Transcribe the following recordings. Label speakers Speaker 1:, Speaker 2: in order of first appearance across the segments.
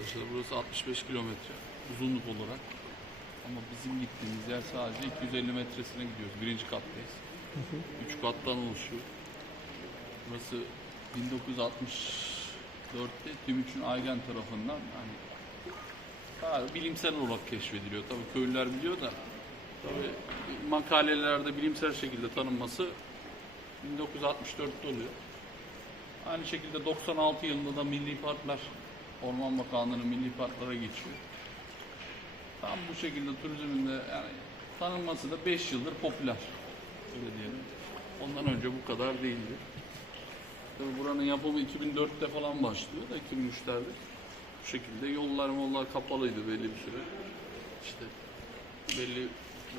Speaker 1: arkadaşlar burası 65 kilometre uzunluk olarak. Ama bizim gittiğimiz yer sadece 250 metresine gidiyoruz. Birinci kattayız. Üç kattan oluşuyor. Burası 1964'te Timuçin Aygen tarafından hani ha, bilimsel olarak keşfediliyor. Tabii köylüler biliyor da tabii makalelerde bilimsel şekilde tanınması 1964'te oluyor. Aynı şekilde 96 yılında da Milli Parklar, Orman Bakanlığı'nın Milli Parklara geçiyor. Tam bu şekilde turizmin de yani tanınması da 5 yıldır popüler. Öyle diyelim. Ondan önce bu kadar değildi. Tabii buranın yapımı 2004'te falan başlıyor da 2003'lerde. Bu şekilde yollar mollar kapalıydı belli bir süre. İşte belli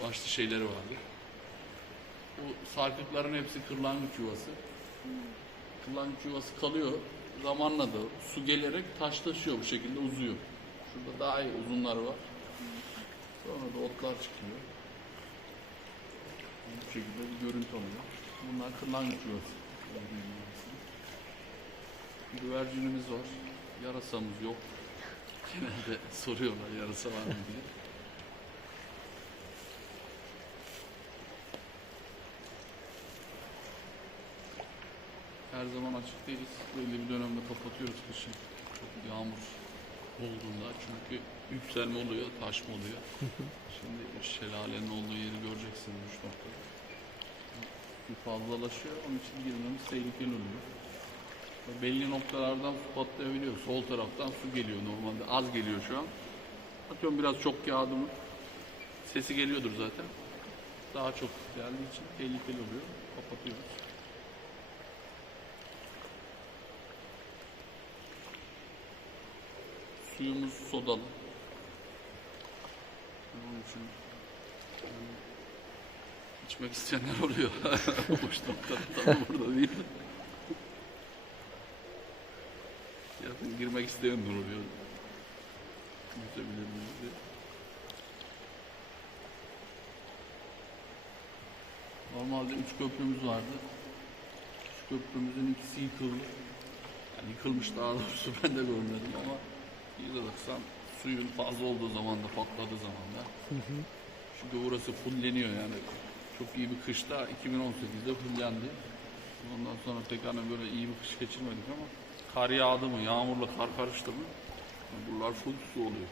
Speaker 1: başlı şeyleri vardı. Bu sarkıkların hepsi kırlangıç yuvası. Kırlangıç yuvası kalıyor. Zamanla da su gelerek taşlaşıyor bu şekilde uzuyor. Şurada daha iyi uzunları var. Sonra da otlar çıkıyor. Bu şekilde bir görüntü oluyor. Bunlar kırlangıç yuvası. Güvercinimiz var. Yarasamız yok. Genelde soruyorlar yarasa var mı diye. Her zaman açık değiliz. Belli bir dönemde kapatıyoruz kışın. Çok yağmur olduğunda çünkü yükselme oluyor, taşma oluyor. Şimdi şelalenin olduğu yeri göreceksiniz üç noktada. Su fazlalaşıyor, onun için girmemiz tehlikeli oluyor. Belli noktalardan su patlayabiliyor. Sol taraftan su geliyor normalde. Az geliyor şu an. Atıyorum biraz çok yağdı mı sesi geliyordur zaten. Daha çok geldiği için tehlikeli oluyor. Kapatıyoruz. Suyumuz sodalı. Onun için yani içmek isteyenler oluyor. Boş noktada tam burada değil. Zaten girmek isteyenler oluyor. Yüzebilir miyiz diye. Normalde üç köprümüz vardı. Üç köprümüzün ikisi yıkıldı. Yani yıkılmış daha doğrusu ben de görmedim ama yıkılırsan suyun fazla olduğu zaman da patladığı zaman da. Çünkü burası fulleniyor yani. Çok iyi bir kışta 2018'de fullendi. Ondan sonra pek hani böyle iyi bir kış geçirmedik ama kar yağdı mı, yağmurla kar karıştı mı buralar full su oluyor.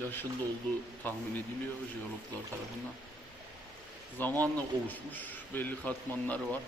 Speaker 1: Yaşında olduğu tahmin ediliyor jeologlar tarafından. Zamanla oluşmuş belli katmanları var.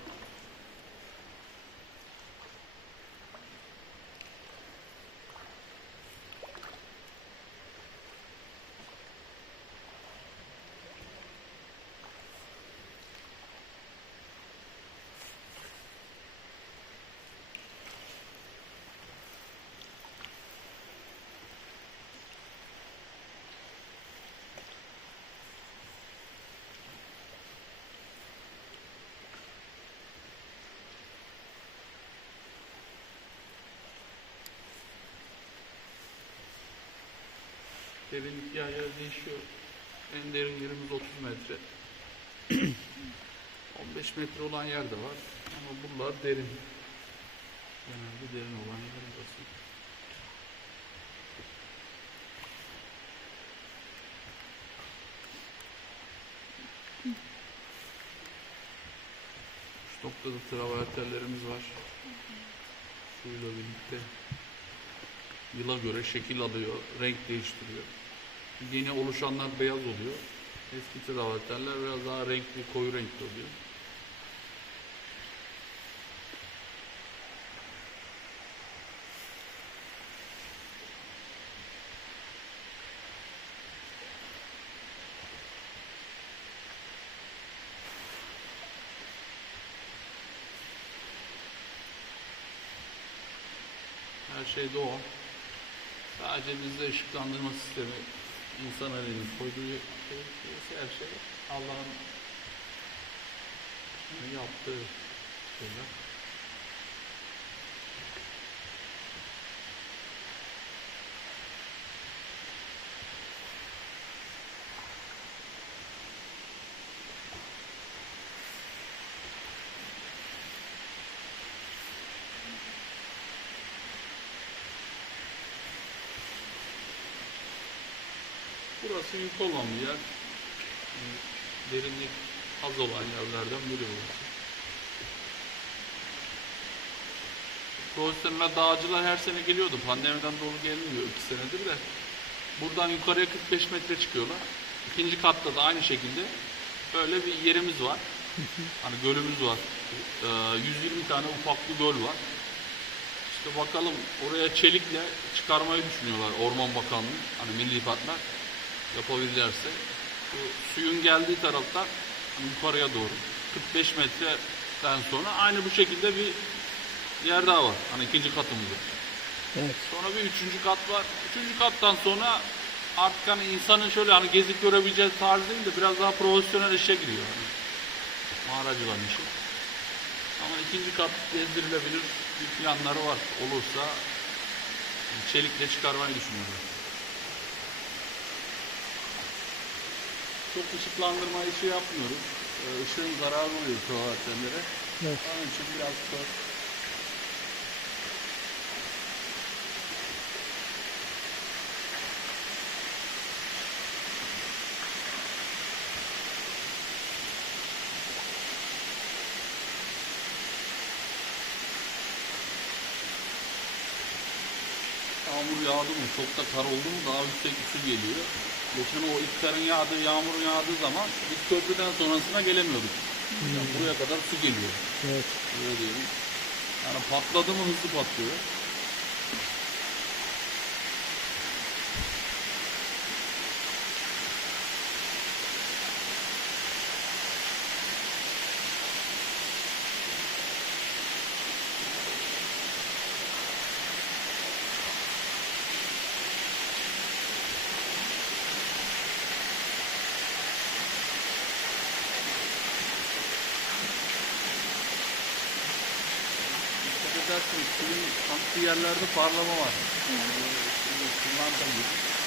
Speaker 1: Derinlik yer yer değişiyor. En derin yerimiz 30 metre. 15 metre olan yer de var. Ama bunlar derin. Genelde derin olan yer burası. Şu noktada travertenlerimiz var. Suyla birlikte yıla göre şekil alıyor, renk değiştiriyor. Yeni oluşanlar beyaz oluyor. Eski travertenler biraz daha renkli, koyu renkli oluyor. Her şey doğal. Sadece bizde ışıklandırma sistemi, insan elinin koyduğu şey, her şey Allah'ın yaptığı şeyler. Burası yük olan bir yer. Derinlik az olan yerlerden biri burası. Profesyonel dağcılar her sene geliyordu. Pandemiden dolayı gelmiyor iki senedir de. Buradan yukarıya 45 metre çıkıyorlar. İkinci katta da aynı şekilde böyle bir yerimiz var. Hani gölümüz var. Ee, 120 tane ufak bir göl var. İşte bakalım oraya çelikle çıkarmayı düşünüyorlar Orman Bakanlığı. Hani Milli Parklar yapabilirlerse. Bu suyun geldiği taraftan yukarıya doğru 45 metreden sonra aynı bu şekilde bir yer daha var. Hani ikinci katımızda.
Speaker 2: Evet.
Speaker 1: Sonra bir üçüncü kat var. Üçüncü kattan sonra artık hani insanın şöyle hani gezip görebileceği tarz değil de biraz daha profesyonel işe giriyor. Hani mağaracıların işi. Ama ikinci kat gezdirilebilir bir planları var. Olursa çelikle çıkarmayı düşünüyorlar. Çok ışıklandırma işi yapmıyoruz. Ee, Işığın zararı oluyor tuvaletlerlere.
Speaker 2: Evet.
Speaker 1: Onun için biraz da Yağmur yağdı mı, çok da kar oldu mu daha yüksek su geliyor. Geçen o ilk karın yağdığı, yağmurun yağdığı zaman biz köprüden sonrasına gelemiyorduk. Yani buraya kadar su geliyor.
Speaker 2: Evet.
Speaker 1: Öyle diyelim. Yani patladı mı hızlı patlıyor. Dikkat ederseniz suyun aktığı yerlerde parlama var. Yani, şimdi gibi.